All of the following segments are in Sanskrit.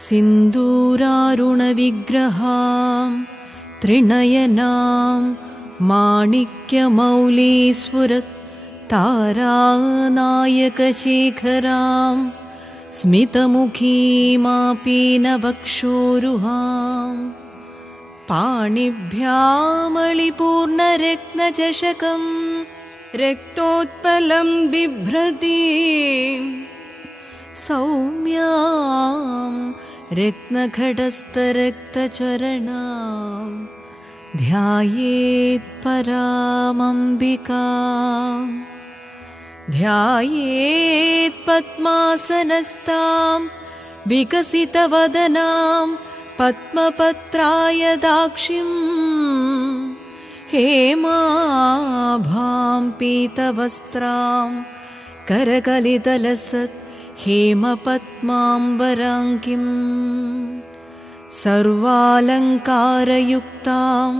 सिन्दूरारुणविग्रहां त्रिनयनां माणिक्यमौलीस्फुरत् तारानायकशेखरां स्मितमुखीमापीनवक्षोरुहां पाणिभ्यामलिपूर्णरत्नचषकं रक्तोत्पलं बिभ्रतीं सौम्यां रत्नखडस्थरक्तचरणां ध्यायेत् परामम्बिकां ध्यायेत् पद्मासनस्तां विकसितवदनां पद्मपत्रायदाक्षिं हेमाभां पीतवस्त्रां करकलितलसत् हेमपद्माम्बराङ्गीं सर्वालङ्कारयुक्तां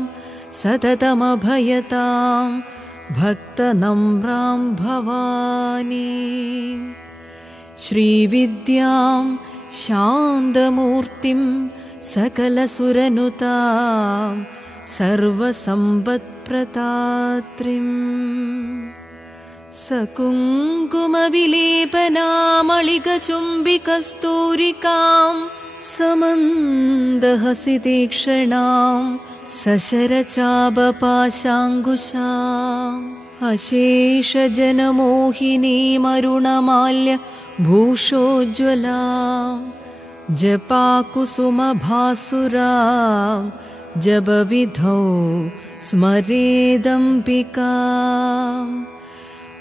सततमभयतां भक्तनम्रां भवानीं श्रीविद्यां शान्तमूर्तिं सकलसुरनुतां सर्वसम्पत्प्रदात्रीम् सकुङ्कुमविलेपनामलिकचुम्बिकस्तूरिकां समन्दहसितीक्ष्णां सशरचापपाशाङ्कुशाम् अशेषजनमोहिनीमरुणमाल्य भूषोज्ज्वलां जपाकुसुमभासुरां जपविधौ स्मरेदम्बिकाम्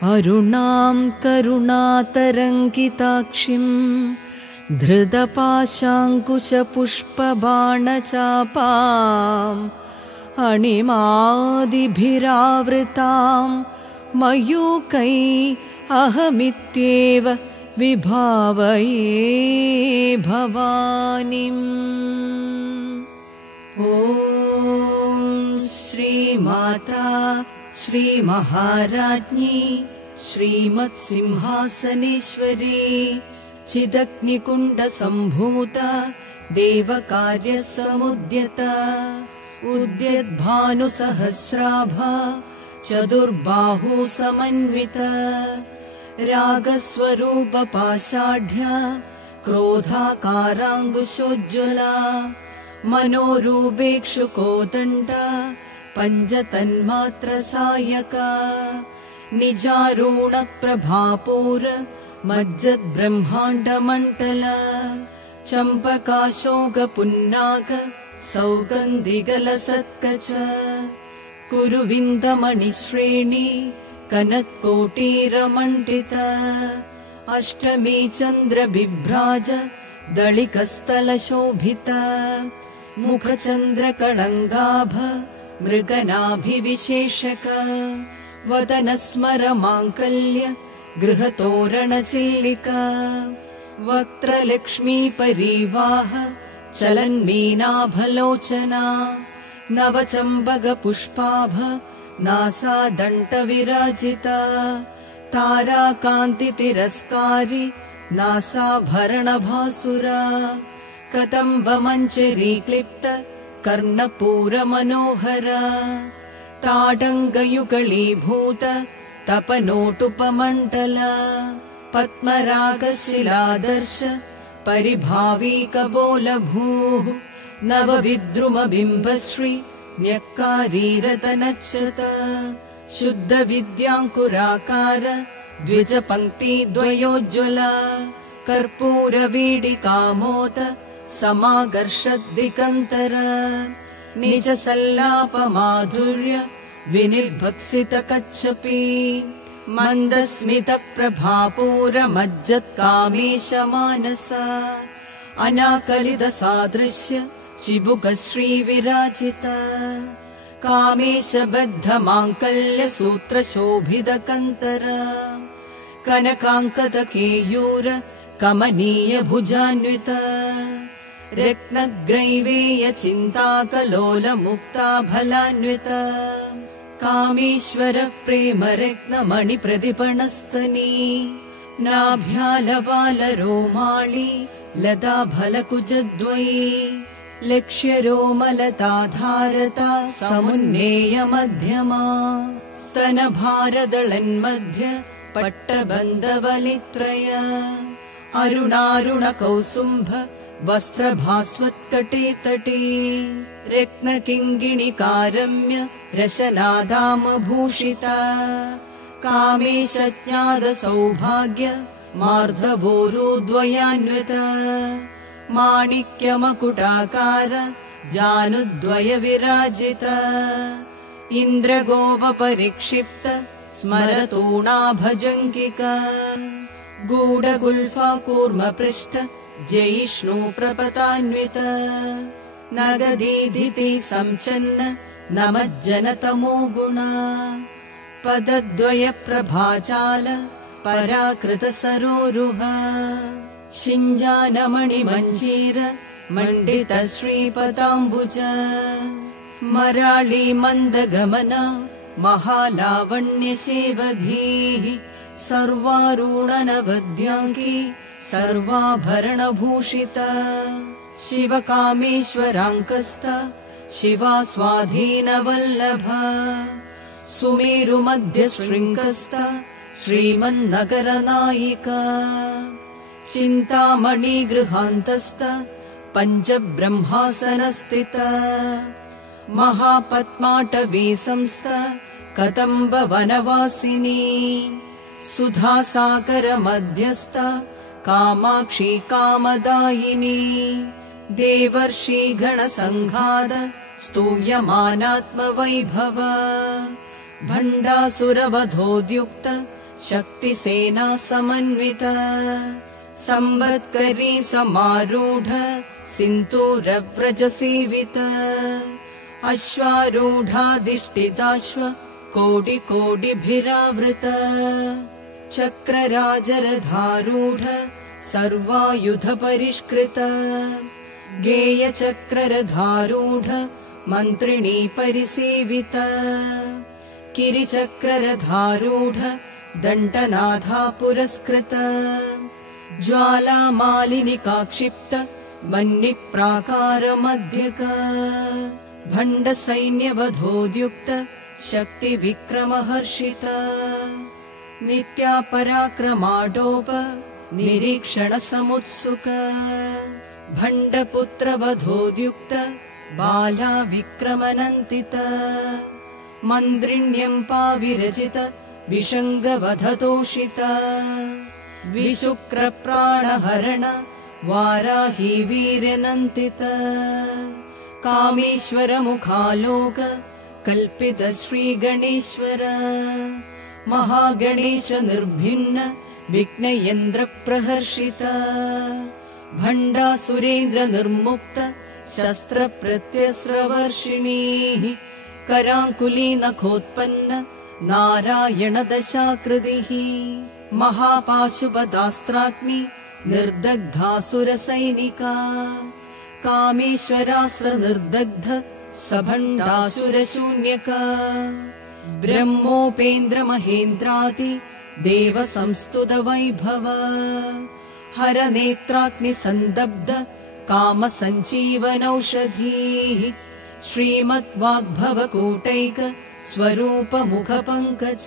अरुणां करुणातरङ्गिताक्षिं धृतपाशाङ्कुशपुष्पबाणचापाम् अणिमादिभिरावृतां मयूकै अहमित्येव विभावये भवानीम्। ॐ श्रीमाता श्रीमहाराज्ञी श्रीमत्सिंहासनेश्वरी चिदग्निकुण्डसम्भूता देवकार्यसमुद्यता उद्यद्भानुसहस्राभा चतुर्बाहु समन्विता रागस्वरूपपाषाढ्या क्रोधाकाराङ्कुशोज्ज्वला मनोरूपेक्षुकोदण्डा पञ्चतन्मात्रसायका निजारूढप्रभापूर मज्जद्ब्रह्माण्डमण्डला चम्पकाशोकपुन्नाग सौगन्धिकलसत्कच कुरुविन्दमणिश्रेणी कनत्कोटीरमण्डिता अष्टमी चन्द्रबिभ्राज दळिकस्थलशोभिता मुखचन्द्रकळङ्गाभ मृगनाभिविशेषक वदनस्मरमाङ्गल्य गृहतोरणचिल्लिका वक्त्रलक्ष्मीपरीवाह चलन्मीनाभलोचना नवचम्बकपुष्पाभ नासादण्डविराजिता ताराकान्तितिरस्कारी नासाभरणभासुरा कदम्बमञ्जरीक्लिप्त कर्णपूरमनोहरा ताडङ्गयुगलीभूत तपनोटुपमण्डला पद्मरागशिलादर्श परिभावीकबोलभूः नवविद्रुमबिम्बश्री न्यक्कारीरतनक्षत शुद्धविद्याङ्कुराकार द्विजपङ्क्तिद्वयोज्ज्वला कर्पूरवीडिकामोद समाकर्षद्दिगन्तर निजसल्लापमाधुर्य विनिर्भक्सितकच्छपी मन्दस्मितप्रभापूरमज्जत्कामेशमानसा अनाकलितसादृश्य चिबुकश्रीविराजिता कामेशबद्धमाङ्गल्यसूत्रशोभितकन्तरा कनकाङ्कतकेयूर कमनीयभुजान्विता रत्नग्रैवेयचिन्ताकलोलमुक्ताफलान्विता कामेश्वर प्रेमरत्नमणिप्रतिपणस्तनी नाभ्यालवालरोमाळी लताफलकुजद्वयी लक्ष्यरोमलताधारता समुन्नेय मध्यमा स्तनभारदळन्मध्य पट्टबन्धवलित्रय अरुणारुणकौसुम्भ वस्त्रभास्वत्कटे तटे रत्नकिङ्गिणिकारम्य रशनादामभूषिता कामेशज्ञादसौभाग्य मार्धवोरुद्वयान्विता माणिक्यमकुटाकार जानुद्वय विराजिता इन्द्रगोपपरिक्षिप्त स्मरतोणाभजङ्किका गूढगुल्फा कूर्मपृष्ठ जयिष्णु प्रपतान्विता नगदीधिति संचन्न नमज्जनतमो गुणा पदद्वय प्रभाचाल पराकृत सरोरुह शिञ्जानमणिमञ्जीर मण्डित श्रीपदाम्बुज मराळी मन्दगमना महालावण्यसेवधीः सर्वारूढनवद्याङ्गी सर्वाभरणभूषिता शिवकामेश्वराङ्कस्थ शिवा स्वाधीनवल्लभा सुमेरुमध्यशृङ्गस्थ श्रीमन्नगरनायिका चिन्तामणिगृहान्तस्थ पञ्चब्रह्मासनस्थिता महापद्माटवी संस्थ कदम्बवनवासिनी सुधासागरमध्यस्थ कामाक्षी कामदायिनी देवर्षिगणसङ्घात स्तूयमानात्मवैभव भण्डासुरवधोद्युक्त शक्तिसेना समन्विता संवत्करी समारूढ सिन्दूरव्रजसेविता अश्वारूढाधिष्ठिताश्व कोटिकोटिभिरावृता चक्रराजरधारूढ सर्वायुधपरिष्कृता गेयचक्ररधारूढ मन्त्रिणी परिसेविता किरिचक्ररधारूढ दण्डनाथा पुरस्कृता ज्वालामालिनिकाक्षिप्त मन्निप्राकारमध्यका भण्डसैन्यवधोद्युक्त शक्तिविक्रमहर्षिता नित्या पराक्रमाडोप निरीक्षणसमुत्सुका भण्डपुत्रवधोद्युक्त बाला विक्रमनन्दिता मन्द्रिण्यम्पा विरचित विषङ्गवधतोषिता विशुक्रप्राणहरण वाराही वीर्यनन्दिता कामेश्वरमुखालोक कल्पित श्रीगणेश्वर महागणेश निर्भिन्न विघ्नेन्द्रप्रहर्षिता भण्डासुरेन्द्र निर्मुक्त शस्त्रप्रत्यस्त्रवर्षिणीः कराङ्कुली नखोत्पन्न नारायण दशाकृतिः महापाशुपदास्त्राग्नि निर्दग्धासुरसैनिका कामेश्वरास्त्र निर्दग्ध सभण्डासुरशून्यका ब्रह्मोपेन्द्र महेन्द्रादि देव संस्तुत वैभव हर नेत्राग्नि सन्दब्ध काम सञ्जीवनौषधीः श्रीमद्वाग्भवकूटैक स्वरूप मुख पंकज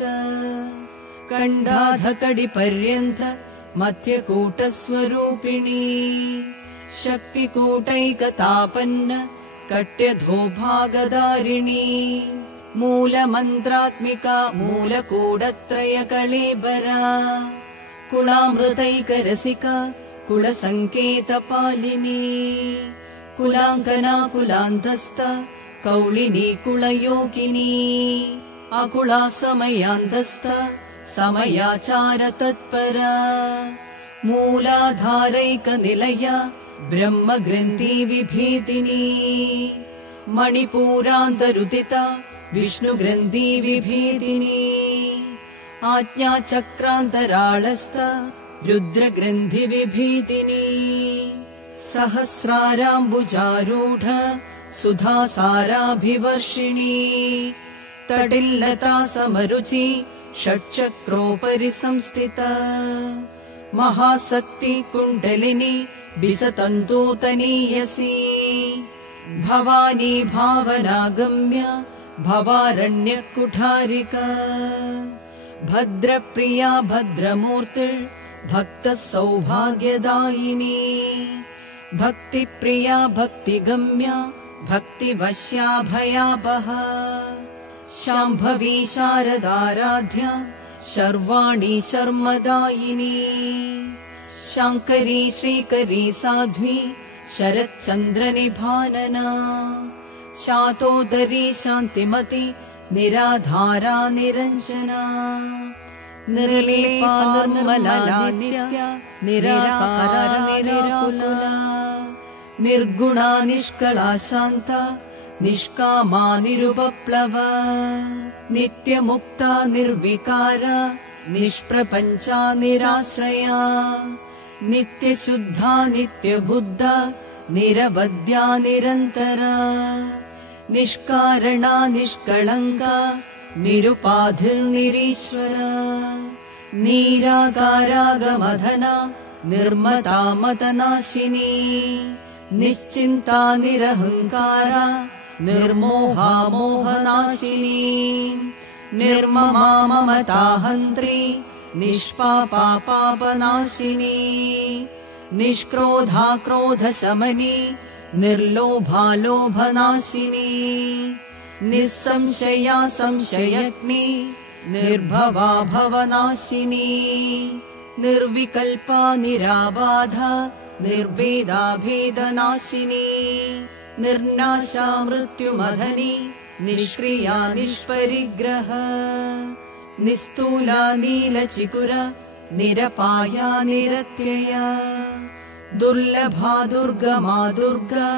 कंडाधकड़ि पर्यंत मध्यकूट स्वरूपिणी शक्तिकूटैकतापन्न कट्यधोभागदारिणी मूलमन्त्रात्मिका मूलकूटत्रय कळेबरा कुलामृतैकरसिका कुलसंकेतपालिनी कुलांकना कुलान्तस्थ कौलिनी कुलयोगिनी अकुला समयान्तस्थ समयाचार तत्परा मूलाधारैक निलया ब्रह्मग्रन्थि विभीतिनी मणिपूरान्तरुदिता विष्णुग्रन्थि विभीतिनी आज्ञाचक्रान्तराळस्थ रुद्रग्रन्थि विभीतिनी सहस्राराम्बुजारूढ सुधासाराभिवर्षिणी तडिल्लता समरुचि षट्चक्रोपरि संस्थिता महाशक्ति कुण्डलिनी विसतन्तूतनीयसी भवानी भावनागम्य भवारण्यकुठारिका भद्रप्रिया भद्रमूर्तिर्भक्तः सौभाग्यदायिनी भक्तिप्रिया भक्तिगम्या भक्तिवश्या भयापहा शाम्भवी शारदाराध्या शर्वाणी शर्मदायिनी शाङ्करी श्रीकरी साध्वी शरच्चन्द्रनिभानना शातोदरी शान्तिमती निराधारा निरञ्जना निर्लेपा निर्मला नित्या निराकारा निराकुला निर्गुणा निष्कला शान्ता निष्कामा निरुपप्लवा नित्यमुक्ता निर्विकारा निष्प्रपञ्चा निराश्रया नित्यशुद्धा नित्यबुद्धा निरवद्या निरन्तरा निष्कारणा निष्कळङ्का निरुपाधिर्निरीश्वरा निराकारागमधना निर्मता मतनाशिनी निश्चिन्ता निरहङ्कारा निर्मोहा मोहनाशिनी निर्ममा ममताहन्त्री निष्पापा पापनाशिनी निष्क्रोधा क्रोधशमनी निर्लोभा लोभनाशिनी निस्संशया संशयग्नि निर्भवा भवनाशिनी निर्विकल्पा निराबाधा निर्भेदा भेदनाशिनी निर्नाशा मृत्युमधनी निष्क्रिया निष्परिग्रह निस्तूला नीलचिकुरा निरपाया निरत्यया दुर्लभा दुर्गमा दुर्गा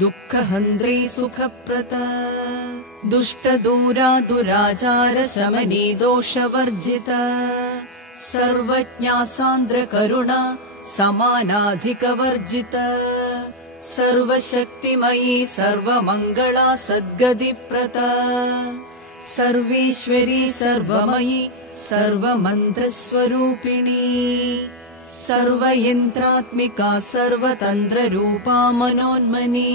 दुःखहन्त्री सुखप्रदा दुष्टदूरा दुराचार शमनी दोषवर्जिता सर्वज्ञा सान्द्रकरुणा समानाधिकवर्जिता सर्वशक्तिमयी सर्वमङ्गला सद्गतिप्रदा सर्वेश्वरी सर्वमयी सर्वमन्त्रस्वरूपिणी सर्वयन्त्रात्मिका सर्वतन्त्ररूपा मनोन्मनी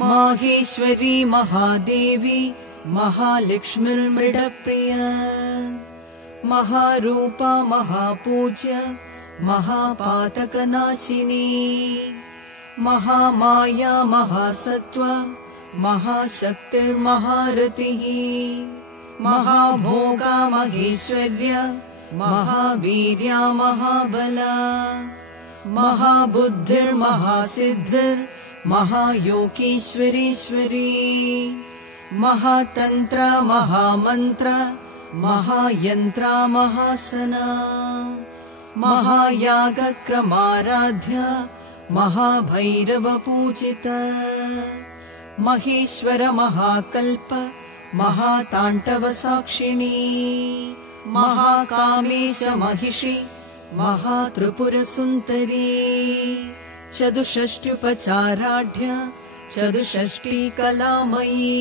माहेश्वरी महादेवी महालक्ष्मीर्मृडप्रिया महारूपा महापूज्य महापातकनाशिनी महामाया महासत्त्व महाशक्तिर्महारतिः महाभोगा महेश्वर्य महावीर्या महाबला महाबुद्धिर्महासिद्धिर्महायोगीश्वरीश्वरी महातन्त्र महामन्त्र महायन्त्रा महासना महायागक्रमाराध्या महाभैरवपूजिता महेश्वर महाकल्प महाताण्डवसाक्षिणी महाकामेश महिषी महात्रिपुरसुन्दरी चतुष्षष्ट्युपचाराढ्या चतुष्षष्टि कलामयी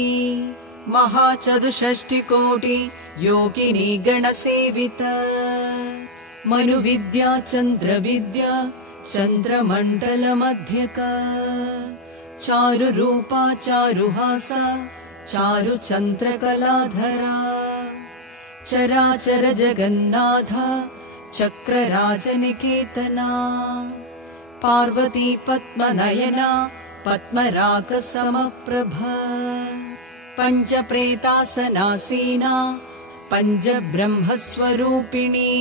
महाचतुष्षष्टिकोटि योगिनी गणसेविता मनुविद्या चन्द्रविद्या चन्द्रमण्डलमध्यका चारुरूपा चारुहासा चारुचन्द्रकलाधरा चराचर जगन्नाथा चक्रराजनिकेतना पार्वती पद्मनयना पद्मरागसमप्रभा पञ्चप्रेतासनासीना पञ्चब्रह्मस्वरूपिणी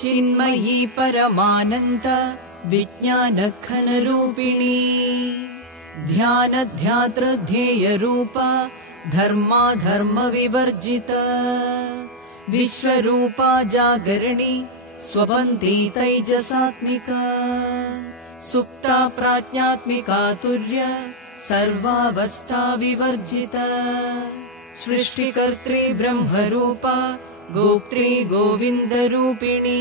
चिन्मयी परमानन्द विज्ञानघनरूपिणी ध्यानध्यातृध्येयरूपा धर्माधर्मविवर्जिता विश्वरूपा जागरणी स्वपन्ती तैजसात्मिका सुप्ता प्राज्ञात्मिका तुर्य सर्वावस्था विवर्जिता सृष्टिकर्त्री ब्रह्मरूपा गोप्त्री गोविन्दरूपिणी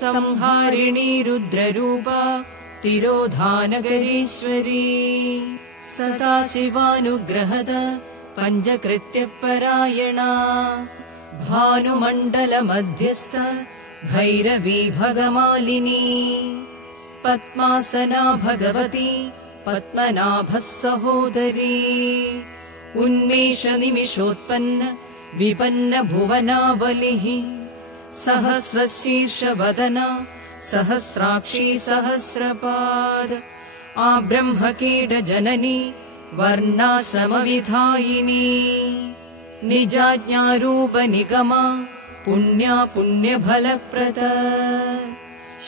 संहारिणी रुद्ररूपा तिरोधानगरीश्वरी सदाशिवानुग्रहद पञ्चकृत्यपरायणा भानुमण्डलमध्यस्थ भैरवी भगमालिनी पद्मासना भगवती पद्मनाभः सहोदरी उन्मेषनिमिषोत्पन्न विपन्न भुवनावलिः सहस्रशीर्षवदना सहस्राक्षी सहस्रपाद आब्रह्मकीडजननी वर्णाश्रमविधायिनी निजाज्ञारूपनिगमा पुण्या पुण्यफलप्रदा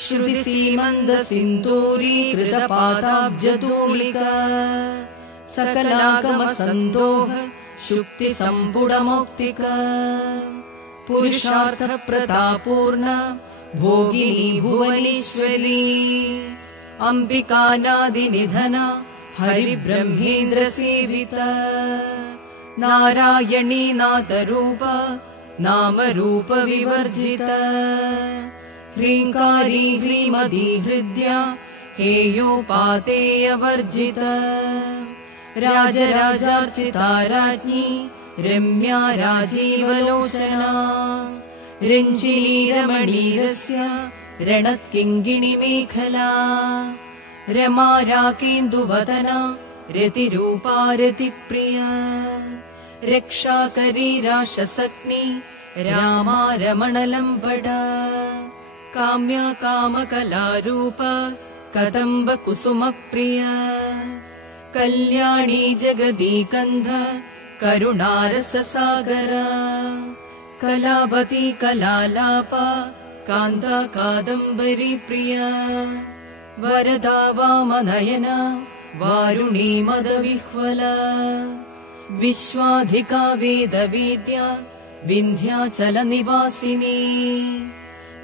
श्रुतिसीमन्दसिन्दूरीकृतपादाब्जतूलिका सकलागमसन्दोह शुक्तिसम्पुटमौक्तिका पुरुषार्थप्रतापूर्णा भोगिनी भुवनेश्वरी अम्बिकानादिनिधना हरिब्रह्मेन्द्रसेविता नारायणी नादरूपा नामरूपविवर्जिता ह्रीङ्कारी ह्रीमदी हृद्या हेयोपातेयवर्जिता राजराजार्चिता राज्ञी रम्या राजीवलोचना रञ्जिनीरमणीरस्य रणत्किङ्गिणिमेखला रमा राकेन्दुवदना रतिरूपा रतिप्रिया रक्षाकरी राशसग्नि रामा रमणलम्बडा काम्या कामकलारूपा कदम्बकुसुमप्रिया कल्याणी जगदीकन्ध करुणारससागरा कलावती कलालापा कान्ता कादम्बरी प्रिया वरदा वामनयना वारुणी मदविह्वला विश्वाधिका वेदवेद्या विन्ध्याचलनिवासिनी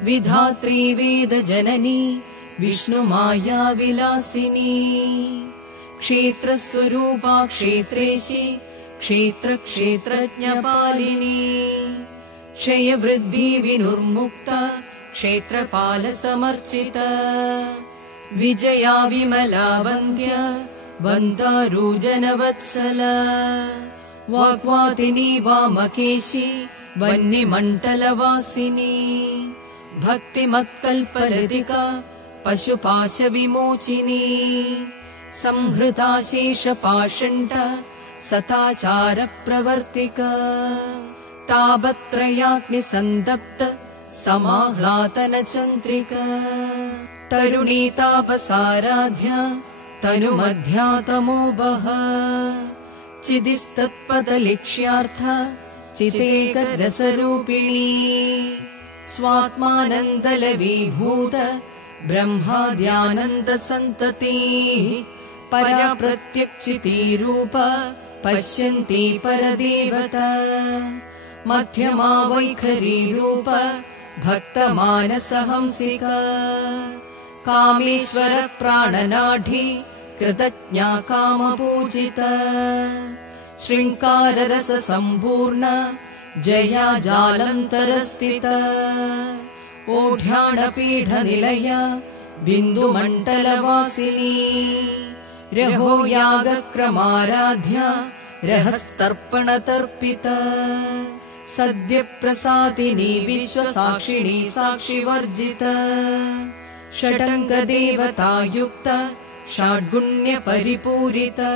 विधात्री वेदजननी विष्णुमाया विलासिनी क्षेत्रस्वरूपा क्षेत्रेशी क्षेत्रक्षेत्रज्ञपालिनी क्षयवृद्धि विनुर्मुक्ता क्षेत्रपालसमर्चिता विजया विमला वन्द्या वन्दारूजनवत्सला वाग्वादिनी वामकेशी वह्निमण्डलवासिनी भक्तिमत्कल्पलतिका पशुपाशविमोचिनी संहृता शेषपाषण्ड सताचारप्रवर्तिका तापत्रयाग्निसन्दप्त समाह्लातनचन्द्रिका तरुणी तापसाराध्या तनुमध्या तमोबः चिदिस्तत्पदलिक्ष्यार्थ चितेकरसरूपिणी स्वात्मानन्दलवीभूत ब्रह्माद्यानन्दसन्ततिः परा प्रत्यक्षितीरूप पश्यन्ती परदेवता मध्यमा वैखरीरूप भक्तमानसहंसिका कामेश्वर प्राणनाढी कृतज्ञा कामपूजिता शृङ्गाररससम्पूर्ण जया जालन्तरस्थिता ओढ्याणपीठनिलया बिन्दुमण्डलवासिनी रहो यागक्रमाराध्या रहस्तर्पणतर्पिता सद्यप्रसादिनी विश्वसाक्षिणी साक्षिवर्जिता षडङ्गदेवतायुक्ता षड्गुण्यपरिपूरिता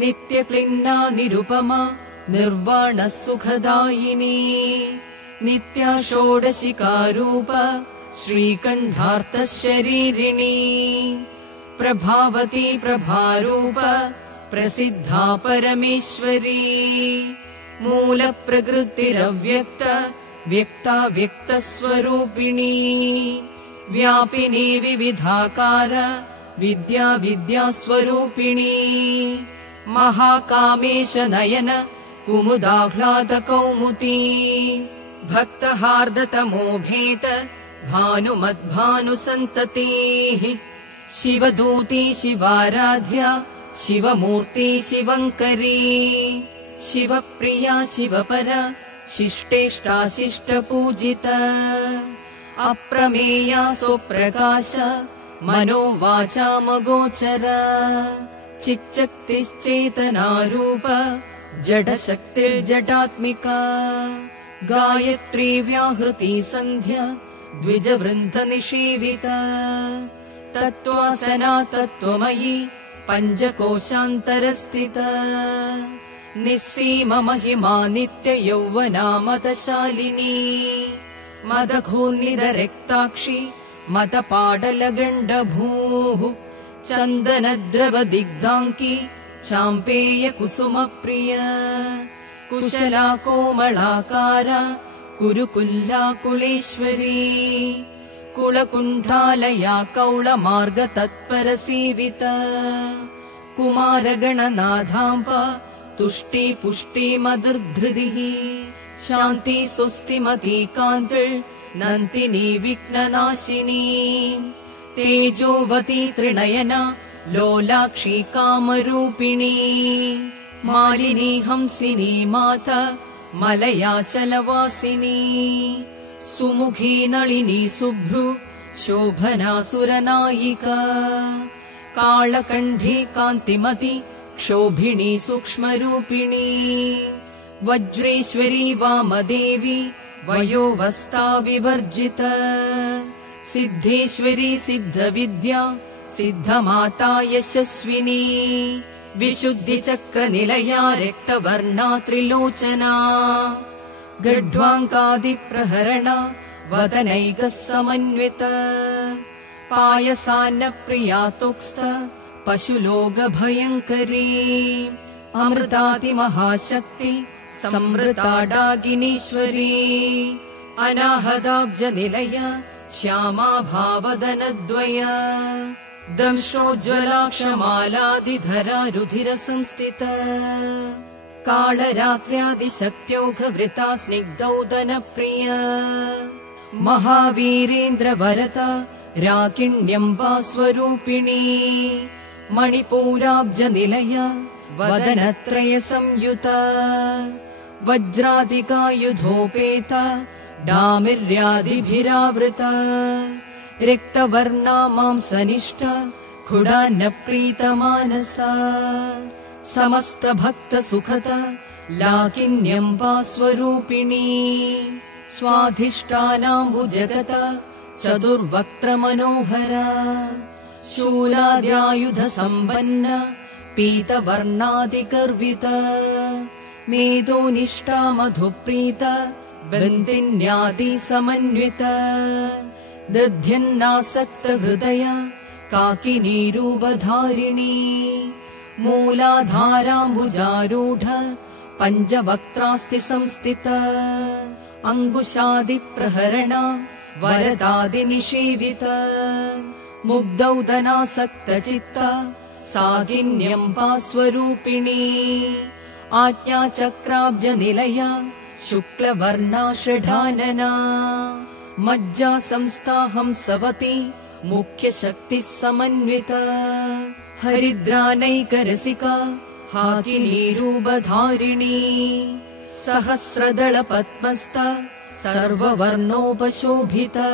नित्यक्लिन्ना निरुपमा निर्वाणसुखदायिनी नित्या षोडशिकारूपा श्रीकण्ठार्थशरीरिणी प्रभावती प्रभारूपा प्रसिद्धा परमेश्वरी मूलप्रकृतिरव्यक्ता व्यक्ता व्यक्तस्वरूपिणी व्यापिनी विविधाकार विद्या विद्यास्वरूपिणी महाकामेश नयन कुमुदाह्लादकौमुदी भक्तहार्दतमोभेत भानुमद्भानुसन्ततिः शिवदूती शिवाराध्या शिवमूर्ति शिवङ्करी शिवप्रिया शिवपरा शिष्टेष्टा शिष्टपूजिता अप्रमेया सुप्रकाश मनोवाचामगोचरा चिच्चक्तिश्चेतनारूप जडशक्तिर्जडात्मिका गायत्री व्याहृति सन्ध्या द्विजवृन्दनिषेविता तत्त्वासना तत्त्वमयी पञ्चकोशान्तरस्थिता निस्सीम महिमा नित्ययौवना मदशालिनी मदघूर्णिदरक्ताक्षी मदपाडलगण्डभूः चन्दनद्रवदिग्धाङ्की चाम्पेय कुसुमप्रिया कुशला कोमलाकारा कुरुकुल्लाकुलेश्वरी कुलकुण्ठालया कौलमार्गतत्परसेविता कुमारगणनाथाम्ब तुष्टि पुष्टि मधुर्धृतिः शान्ति स्वस्तिमती कान्तिर् नन्तिनी विघ्ननाशिनी तेजोवती त्रिनयना लोलाक्षी कामरूपिणी मालिनी हंसिनी माता मलयाचलवासिनी सुमुखी नलिनी शुभ्रू शोभना सुरनायिका कालकण्ठी कान्तिमती क्षोभिणी सूक्ष्मरूपिणी वज्रेश्वरी वामदेवी वयोवस्था विवर्जिता सिद्धेश्वरी सिद्धविद्या सिद्धमाता यशस्विनी विशुद्धिचक्रनिलया रक्तवर्णा त्रिलोचना गढ्वाङ्कादिप्रहरणा वदनैकसमन्विता पायसान्नप्रिया तुक्स्थ पशुलोकभयङ्करी अमृतादिमहाशक्ति संवृताडागिनीश्वरी अनाहदाब्जनिलया श्यामा भावदनद्वया दंश्रोज्ज्वलाक्षमालादिधरा रुधिरसंस्थिता कालरात्र्यादिशक्त्यौघवृता स्निग्धौदनप्रिया महावीरेन्द्रवरता राकिण्यम्बा स्वरूपिणी मणिपूराब्जनिलया वदनत्रयसंयुता वज्रादिकायुधोपेता डामिर्यादिभिरावृता रिक्तवर्णा मांसनिष्ठा खुडान्नप्रीतमानसा समस्तभक्तसुखता लाकिन्यम्बा स्वरूपिणी स्वाधिष्ठानाम्बुजगता चतुर्वक्त्रमनोहरा शूलाद्यायुधसम्पन्ना पीतवर्णादिगर्विता मेदोनिष्ठा मधुप्रीता बन्दिन्यादिसमन्विता दध्यन्नासक्तहृदया काकिनीरूपधारिणी मूलाधाराम्बुजारूढ पञ्चवक्त्रास्ति संस्थिता अङ्कुशादिप्रहरणा वरदादिनिषेविता मुग्धौदनासक्तचित्ता सागिन्यम्बा स्वरूपिणी आज्ञाचक्राब्जनिलया शुक्लवर्णा षडानना मज्जा संस्था हंसवती मुख्यशक्तिः समन्विता हरिद्रानैकरसिका हाकिनीरूपधारिणी सहस्रदलपद्मस्था सर्ववर्णोपशोभिता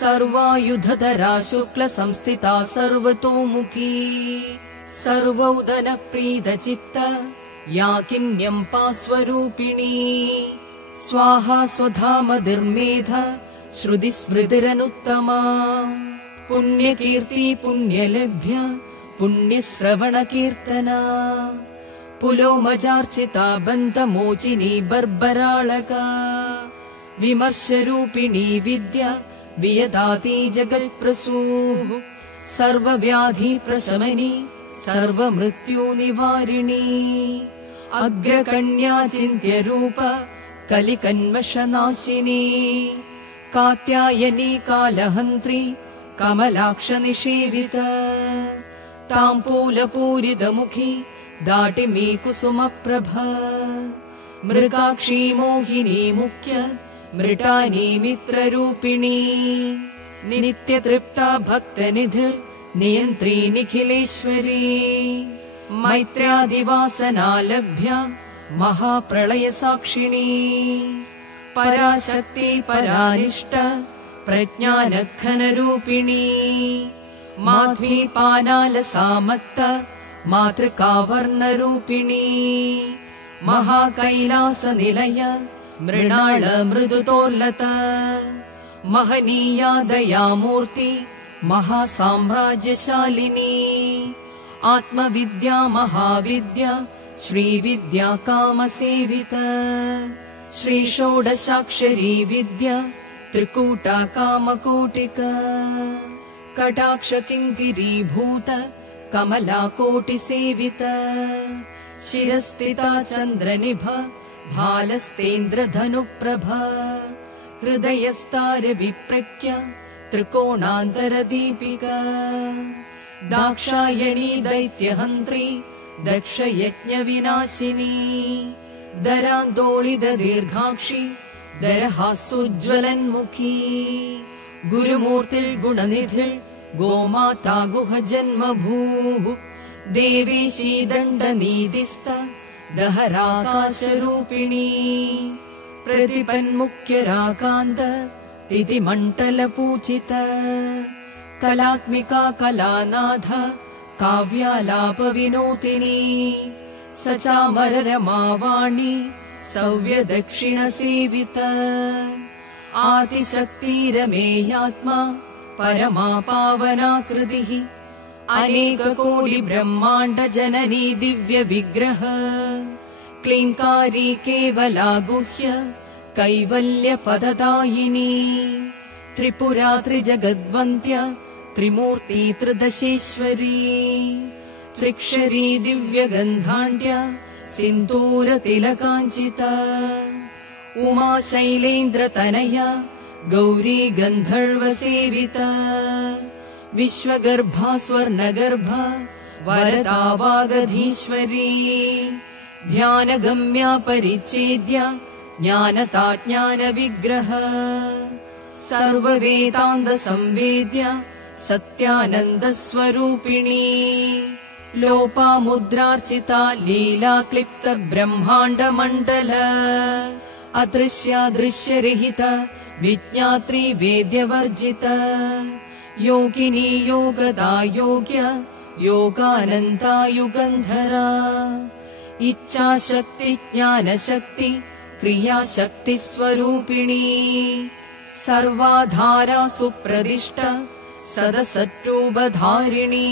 सर्वायुधधरा शुक्लसंस्थिता सर्वतोमुखी सर्वौदनप्रीतचित्ता याकिन्यम्बा स्वरूपिणी स्वाहा स्वधामधिर्मेधा श्रुतिस्मृतिरनुत्तमा पुण्यकीर्ति पुण्यलभ्या पुण्यश्रवणकीर्तना पुलोमजार्चिता बन्धमोचिनी बर्बराळका विमर्शरूपिणी विद्या वियदाति जगल्प्रसूः सर्वव्याधिप्रशमनी सर्वमृत्युनिवारिणी अग्रकन्या चिन्त्यरूप कलिकन्मषनाशिनी कात्यायनी कालहन्त्री कमलाक्षनिषेविता ताम्बूलपूरितमुखी दाटिमी कुसुमप्रभा मृगाक्षी मोहिनी मुख्य मृटानी मित्ररूपिणी नित्यतृप्ता भक्तनिधिर् नियन्त्री निखिलेश्वरी मैत्र्यादिवासनालभ्या महाप्रलयसाक्षिणी पराशक्ति परानिष्ठ प्रज्ञानघनरूपिणी माध्वीपानालसामत्त मातृकावर्णरूपिणी महाकैलासनिलय मृणाल मृदुतोर्लत महनीया दयामूर्ति महासाम्राज्यशालिनी आत्मविद्या महाविद्या श्रीविद्या कामसेवित श्री षोडशाक्षरी विद्या त्रिकूटा कामकोटिका कटाक्ष किङ्किरीभूत कमलाकोटिसेवित शिरस्थिता चन्द्रनिभ भालस्तेन्द्रधनुप्रभा हृदयस्तारविप्रज्ञ त्रिकोणान्तरदीपिका दाक्षायणी दैत्यहन्त्री दक्षयज्ञविनाशिनी दरान्दोलितदीर्घाक्षी दरहासोज्ज्वलन्मुखी गुरुमूर्तिर् गुणनिधिर् गोमाता गुहजन्मभूः देवेशी दण्डनीतिस्थ दहराकाशरूपिणी प्रतिपन्मुख्यराकान्त तिथिमण्डलपूजित कलात्मिका कलानाथ काव्यालापविनोदिनी सचामररमावाणी सव्यदक्षिणसेवित आदिशक्तिरमेयात्मा परमा पावनाकृतिः अनेककोटि ब्रह्माण्ड जननी दिव्य विग्रह क्लींकारी केवला गुह्य कैवल्य पददायिनी त्रिपुरा त्रिजगद्वन्त्य त्रिमूर्ति त्रिदशेश्वरी त्रिक्षरी दिव्यगन्धाढ्य सिन्दूरतिलकाञ्चिता उमा शैलेन्द्रतनया गौरी गन्धर्वसेविता विश्वगर्भा स्वर्णगर्भा वरदा वागधीश्वरी ध्यानगम्या परिच्छेद्य ज्ञानता ज्ञानविग्रह सर्ववेदान्तसंवेद्य सत्यानन्दस्वरूपिणी लोपामुद्रार्चिता लीलाक्लिप्त ब्रह्माण्डमण्डल अदृश्यादृश्यरहित विज्ञात्री वेद्यवर्जित योगिनी योगदा योग्य योगानन्दा युगन्धरा इच्छाशक्ति ज्ञानशक्ति क्रियाशक्ति स्वरूपिणी सर्वाधारा सुप्रदिष्ट सदसत्रूपधारिणी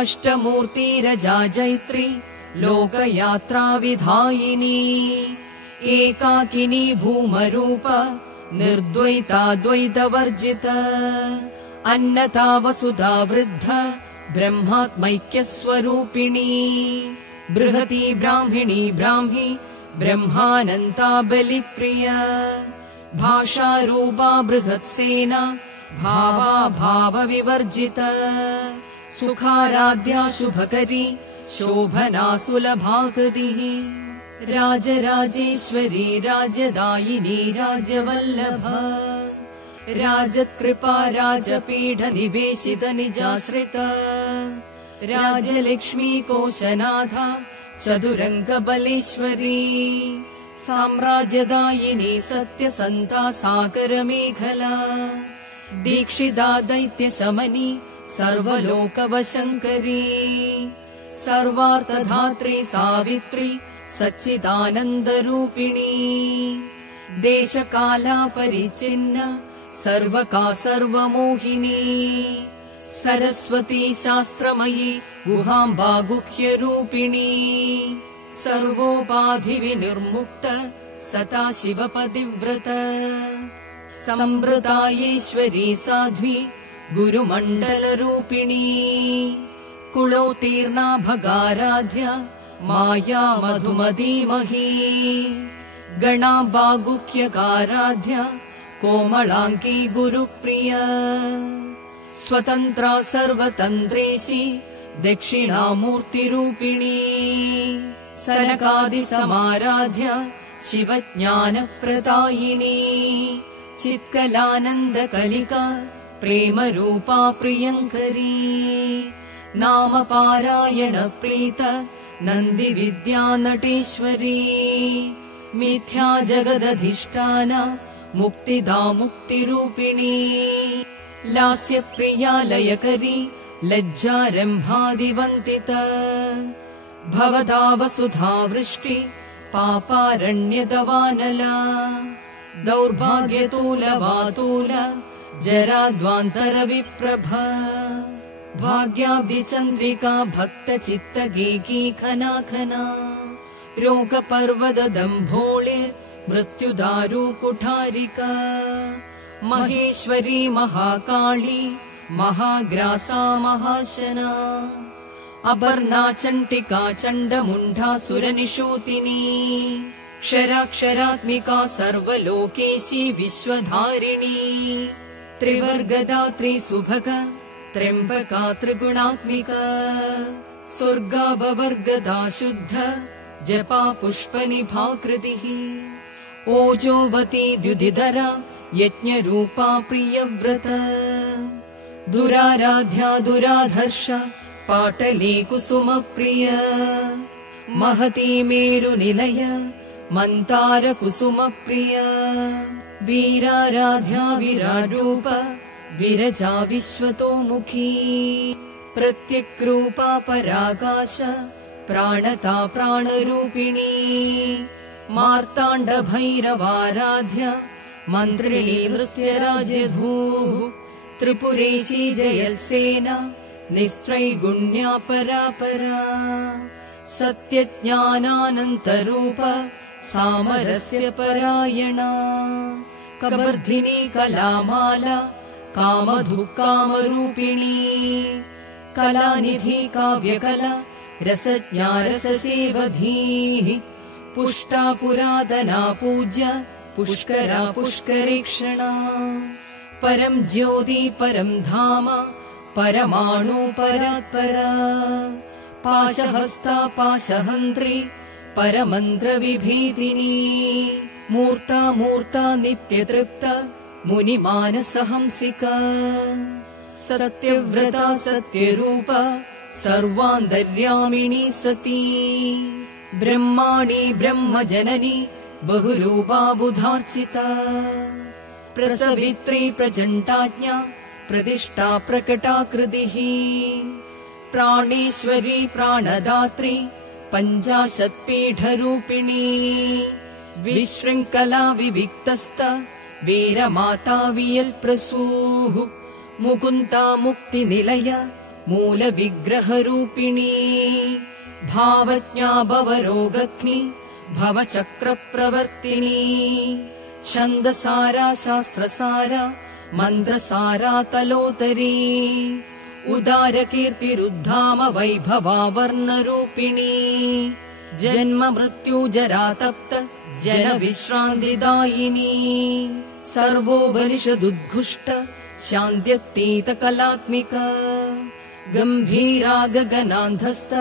अष्टमूर्तिरजा जैत्री लोकयात्राविधायिनी एकाकिनी भूमरूप निर्द्वैता द्वैतवर्जित अन्नता वसुधा वृद्ध ब्रह्मात्मैक्यस्वरूपिणी बृहती ब्राह्मिणी ब्राह्मी ब्रह्मानन्ता बलिप्रिया भाषारूपा बृहत्सेना भावा भावविवर्जित सुखाराध्या शुभकरी शोभना सुलभाकृतिः राजराजेश्वरी राजदायिनी राजवल्लभा राजत्कृपा राजपीठ निवेशित निजाश्रिता राजलक्ष्मी कोशनाथा चतुरङ्गबलेश्वरी साम्राज्यदायिनी सत्यसन्ता सागरमेखला दीक्षिता दैत्यशमनी सर्वलोकवशङ्करी सर्वार्थधात्री सावित्री सच्चिदानन्दरूपिणी देशकालापरिच्छिन्न सर्वका सर्वमोहिनी सरस्वती शास्त्रमयी गुहाम्बा गुह्यरूपिणी सर्वोपाधिविनिर्मुक्त सदा शिवपतिव्रत संवृतायेश्वरी साध्वी गुरुमण्डलरूपिणी कुलोत्तीर्णा भगाराध्या माया मधुमतीमही गणाम्बा गुह्यकाराध्या कोमलाङ्गी गुरुप्रिया स्वतन्त्रा सर्वतन्त्रेशी दक्षिणामूर्तिरूपिणी सनकादिसमाराध्या शिवज्ञानप्रदायिनी चित्कलानन्दकलिका प्रेमरूपा प्रियङ्करी नामपारायणप्रीत नन्दिविद्या नटेश्वरी मिथ्या जगदधिष्ठान मुक्तिदा मुक्तिरूपिणी लास्यप्रिया लयकरी लज्जारम्भादिवन्दिता भवदा वसुधा वृष्टि पापारण्यदवानला दौर्भाग्यतूलवातूल जराद्वान्तरविप्रभा भाग्याब्धिचन्द्रिका भक्तचित्तगेकी खनाखना रोगपर्वददम्भोळे मृत्युदारु कुठारिका महेश्वरी महाकाली महाग्रासा महाशना अपर्णा चण्डिका चण्डमुण्डासुरनिशूतिनी क्षराक्षरात्मिका सर्वलोकेशी विश्वधारिणी त्रिवर्गदात्री सुभग त्र्यम्बका त्रिगुणात्मिका स्वर्गाभवर्गदा शुद्ध जपा पुष्पनिभाकृतिः ओजोवती द्युतिधरा यज्ञरूपा प्रियव्रत दुराराध्या दुराधर्ष पाटली कुसुमप्रिय महती मेरुनिलय मन्तार कुसुमप्रिय वीराराध्या विराट्रूप विरजा विश्वतोमुखी प्रत्यक्रूपा पराकाश प्राणता प्राणरूपिणी मार्ताण्डभैरवाराध्य मन्त्रिणी नृत्यराजधूः त्रिपुरेशी जयल्सेना निस्त्रैगुण्या परापरा सत्यज्ञानानन्तरूप सामरस्य परायणा कबर्धिनी कलामाला कामधुकामरूपिणी कलानिधि काव्यकला रसज्ञा रससेवधीः पुष्टा पुरातना पूज्य पुष्करा पुष्करेक्षणा परं ज्योति परं धाम परमाणु परात्परा पाशहस्ता पाशहन्त्री परमन्त्रविभेदिनी मूर्ता मूर्ता नित्यतृप्ता मुनिमानसहंसिका सत्यव्रता सत्यरूपा सर्वान्तर्यामिणी सती ब्रह्माणि ब्रह्मजननी बहुरूपा बुधार्चिता प्रसवित्री प्रचण्डाज्ञा प्रतिष्ठा प्रकटाकृतिः प्राणेश्वरी प्राणदात्री पञ्चाशत्पीठरूपिणी विशृङ्खला विविक्तस्त वीरमाता वियल्प्रसूः मुकुन्दा मुक्तिनिलय मूलविग्रहरूपिणी भावज्ञा भवरोगग्नि भवचक्रप्रवर्तिनी छन्दसारा शास्त्रसारा मन्त्रसारा तलोतरी उदारकीर्तिरुद्धाम वैभवावर्णरूपिणी जन्म मृत्यु जरातप्त जनविश्रान्तिदायिनी सर्वोपनिषदुद्घुष्ट शान्त्यतीतकलात्मिका गम्भीरा गगनान्धस्थ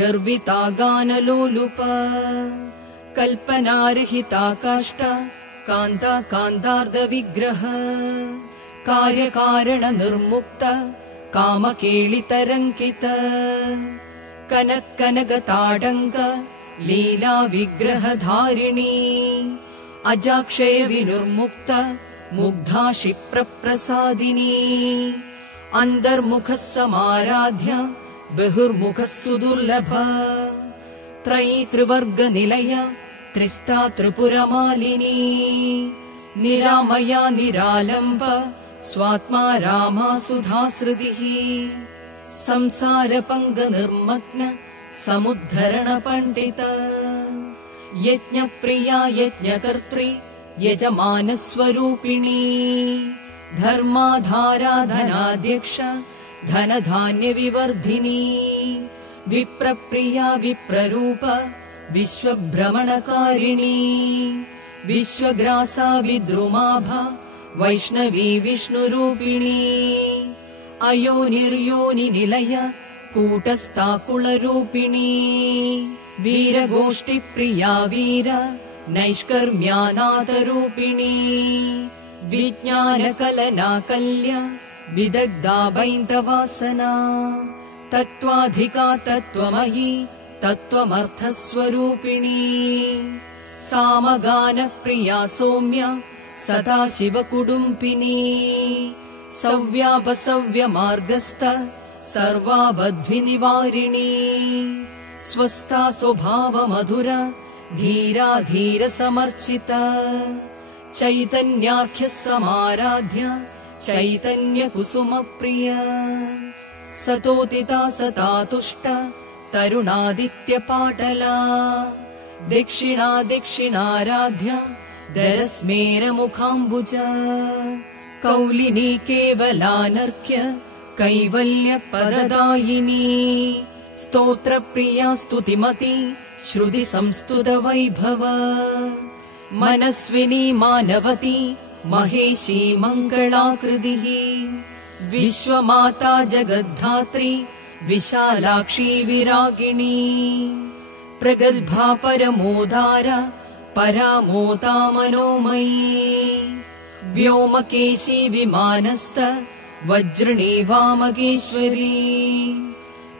गर्विता गानलोलुपा कल्पनारहिता काष्ठ कान्ता कान्तार्धविग्रह कार्यकारणनिर्मुक्त कामकेलितरङ्कित कनत्कनकताडङ्क लीला विग्रहधारिणी अजाक्षय विनिर्मुक्त मुग्धा क्षिप्रप्रसादिनी अन्तर्मुखः समाराध्य बहिर्मुखः सुदुर्लभ त्रयी त्रिवर्गनिलय त्रिस्ता त्रिपुरमालिनी निरामया निरालम्ब स्वात्मा रामा सुधासृतिः संसारपङ्गनिर्मग्न समुद्धरण पण्डित यज्ञप्रिया यज्ञकर्त्री यजमानस्वरूपिणी धर्माधारा धनाध्यक्ष धनधान्यविवर्धिनी विप्रप्रिया विप्ररूप विश्वभ्रमणकारिणी विश्वग्रासा विद्रुमाभा वैष्णवी विष्णुरूपिणी अयोनिर्योनिनिलय कूटस्थाकुलरूपिणी वीरगोष्ठिप्रिया वीर नैष्कर्म्यानाथरूपिणी विज्ञानकलनाकल्य विदग्धा बैन्दवासना तत्त्वाधिका तत्त्वमयी तत्त्वमर्थस्वरूपिणी सामगानप्रिया सौम्य सदाशिवकुडुम्बिनी सव्यापसव्यमार्गस्थ सर्वाबद्धिनिवारिणी स्वस्था स्वभावमधुर धीरा धीर समर्चित चैतन्यार्घ्य समाराध्य चैतन्य कुसुम प्रिय सतोदिता सता तुष्ट तरुणादित्य पाटला दक्षिणा दक्षिणाराध्य दरस्मेर मुखाम्बुज कौलिनी केवलानर्घ्य कैवल्य पददायिनी स्तोत्र प्रिया स्तुतिमती श्रुति संस्तुत वैभव मनस्विनी मानवती महेशी मंगलाकृतिः विश्वमाता जगद्धात्री विशालाक्षी विरागिणी प्रगल्भा परमोदारा परामोदा मनोमयी व्योमकेशी विमानस्थ वज्रिणी वामकेश्वरी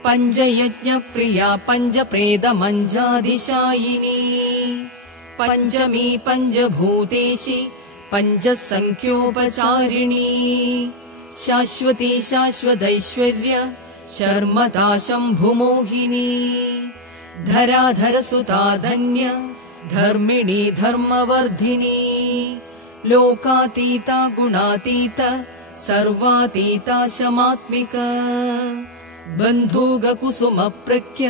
पञ्चयज्ञ प्रिया पञ्चप्रेद मञ्जादिशायिनी पञ्चमी पञ्चभूतेशी पञ्चसङ्ख्योपचारिणी शाश्वती शाश्वतैश्वर्य शर्मता शम्भुमोहिनी धराधर सुता धन्य धर्मिणी धर्मवर्धिनी लोकातीता गुणातीत सर्वातीता शमात्मिका बन्धुग कुसुम प्रख्य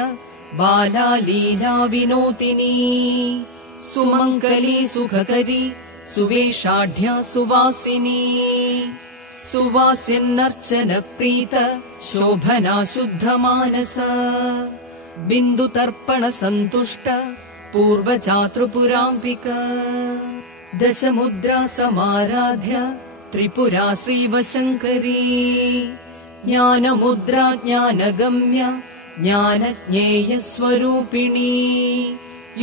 बाला लीला विनोदिनी सुमङ्गली सुखकरी सुवेशाढ्या सुवासिनी सुवासिन्नर्चन प्रीत शोभना शुद्ध मानस बिन्दुतर्पण सन्तुष्ट पूर्वचातृपुराम्बिका दशमुद्रा समाराध्य त्रिपुरा श्रीवशङ्करी ज्ञानमुद्रा ज्ञानगम्य ज्ञानज्ञेय स्वरूपिणी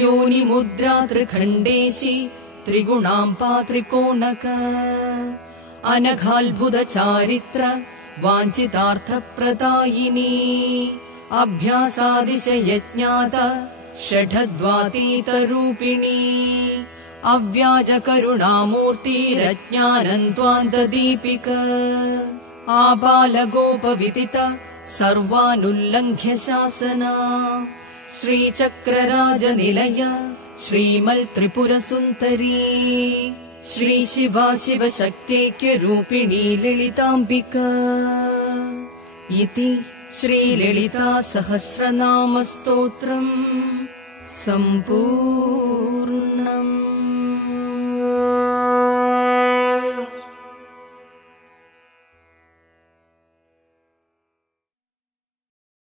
योनिमुद्रा त्रिखण्डेशी त्रिगुणाम्पा त्रिकोणक अनघाल्भुत चारित्र वाञ्छितार्थप्रदायिनी अभ्यासादिशयज्ञात षठद्वातीतरूपिणी अव्याज करुणामूर्तिरज्ञानन्त्वान्तदीपिका आबालगोपविदित सर्वानुल्लङ्घ्य शासना श्रीचक्रराजनिलय श्रीमल् त्रिपुरसुन्दरी श्री शिवा शिवशक्त्यैक्यरूपिणी ललिताम्बिका इति श्रीललिता सहस्रनाम स्तोत्रम् सम्पूर्णम्।